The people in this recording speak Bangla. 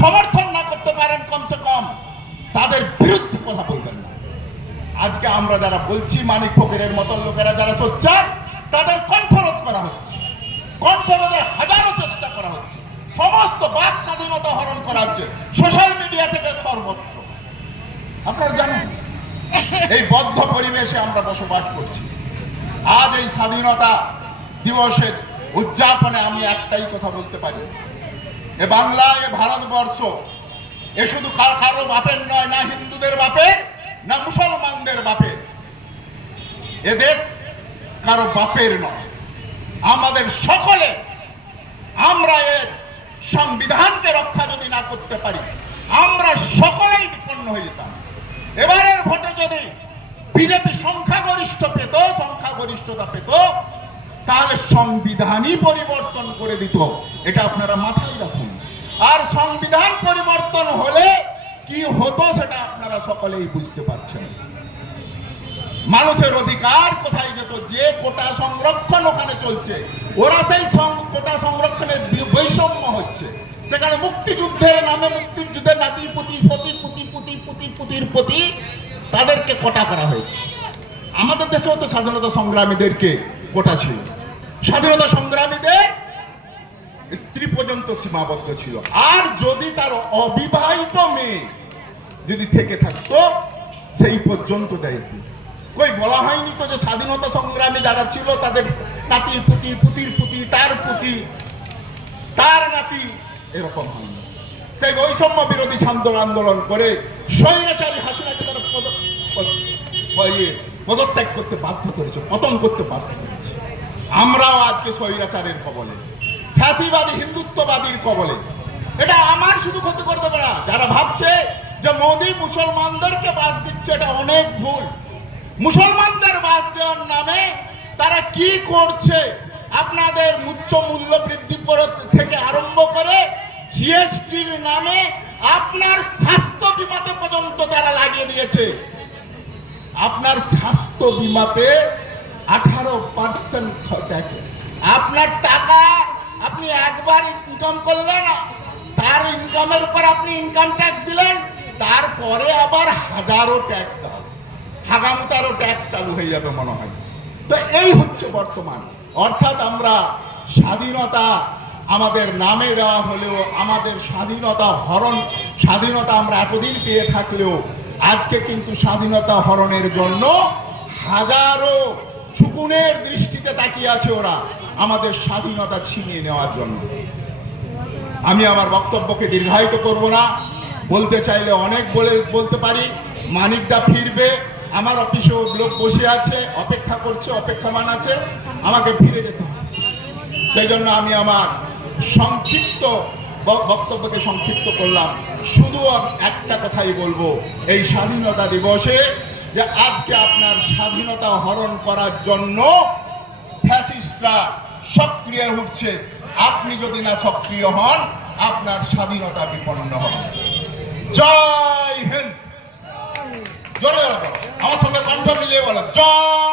সমর্থন না করতে পারেন কমসে কম তাদের বিরুদ্ধে কথা বলবেন না। আজকে আমরা যারা বলছি মানিক ফকিরের মতন লোকেরা যারা সোচ্চার, তাদের কণ্ঠরোধ করা হচ্ছে, কণ্ঠরোধের হাজারো চেষ্টা করা হচ্ছে, সমস্ত বাক স্বাধীনতা হরণ করা হচ্ছে সোশ্যাল মিডিয়া থেকে সর্বত্র। আপনারা জানেন এই বদ্ধ পরিবেশে আমরা বসবাস করছি। আজ এই স্বাধীনতা দিবসের উদযাপনে আমি একটাই কথা বলতে পারি, এ বাংলা, এ ভারতবর্ষ, এ শুধু কারো বাপের নয়, না হিন্দুদের বাপের না মুসলমানদের বাপের, এ দেশ কারো বাপের নয়, আমাদের সকলে। আমরা এর সংবিধানকে রক্ষা যদি না করতে পারি, আমরা সকলেই বিপন্ন হয়ে যেতাম। এবারের ভোটে যদি বিজেপি সংখ্যাগরিষ্ঠতা পেত, তাহলে সংবিধানই পরিবর্তন করে দিত। এটা আপনারা মাথায় রাখুন। আর সংবিধান পরিবর্তন হলে কি হতো সেটা আপনারা সকলেই বুঝতে পারছেন। মানুষের অধিকার কোথায় যেত? যে কোটা সংরক্ষণ ওখানে চলছে, ওরা সেই কোটা সংরক্ষণের বৈষম্য হচ্ছে। সেখানে মুক্তিযুদ্ধের নামে মুক্তিযুদ্ধের নাতিপুতির প্রতি তাদেরকে কোটা করা হয়েছে। আমাদের দেশেও তো স্বাধীনতা সংগ্রামীদেরকে কোটা ছিল, স্বাধীনতা সংগ্রামীদের স্ত্রী পর্যন্ত সীমাবদ্ধ ছিল। আর যদি তার অবিবাহিত মেয়ে যদি থেকে থাকতো, সেই পর্যন্ত দায়িত্ব কই বলা হয়নি তো যে স্বাধীনতা সংগ্রামী যারা ছিল তাদের নাতি পুতির পুতি তার নাতি, এরকম হয়নি। সেই বৈষম্য বিরোধী ছাত্র আন্দোলন করে স্বৈরাচারী হাসিনাকে তারা পদত্যাগ করতে বাধ্য করেছে, পতন করতে বাধ্য করেছে। আমরাও আজকে স্বৈরাচারের কবলে, ফ্যাসিবাদী হিন্দুত্ববাদীর কবলে। এটা আমার শুধু ক্ষতি করতে পারে না। যারা ভাবছে যে মোদী মুসলমানদেরকে বাস দিচ্ছে, এটা অনেক ভুল। মুসলমানদের বাস দেওয়ার নামে তারা কি করছে? আপনাদের উচ্চ মূল্য বৃদ্ধি থেকে আরম্ভ করে জিএসটির নামে আপনার স্বাস্থ্য বিমাতে পর্যন্ত তারা লাগিয়ে দিয়েছে। আপনার স্বাস্থ্য বিমাতে 18% ট্যাক্স। আপনার টাকা আপনি একবার ইনকাম করলেন, তার ইনকামের উপর আপনি ইনকাম ট্যাক্স দিলেন, তারপরে আবার হাজারো ট্যাক্স দেওয়া, হাগামতারও ট্যাক্স চালু হয়ে যাবে মনে হয়। তো এই হচ্ছে বর্তমান। অর্থাৎ আমরা স্বাধীনতা আমাদের নামে দেওয়া হলেও আমাদের স্বাধীনতা আমরা এতদিন পেয়ে থাকলেও আজকে কিন্তু স্বাধীনতা হরণের জন্য হাজারো শকুনের দৃষ্টিতে তাকিয়ে আছে ওরা, আমাদের স্বাধীনতা ছিনিয়ে নেওয়ার জন্য। আমি আমার বক্তব্যকে দীর্ঘায়িত করব না। বলতে চাইলে অনেক বলতে পারি। মানিকদা ফিরবে, আমার অফিসেও লোক বসে আছে, অপেক্ষা করছে, অপেক্ষামান আছে, আমাকে ফিরে যেতে হবে। সেই জন্য আমি আমার সংক্ষিপ্ত বক্তব্যকে সংক্ষিপ্ত করলাম। শুধু একটা কথাই বলবো, এই স্বাধীনতা দিবসে যে আজকে আপনার স্বাধীনতা হরণ করার জন্য ফ্যাসিস্টরা সক্রিয় হচ্ছে। আপনি যদি না সক্রিয় হন, আপনার স্বাধীনতা বিপন্ন হবে। জয় হিন্দ। জোরে আমার সঙ্গে কণ্ঠ মিলিয়ে বলো, জয়।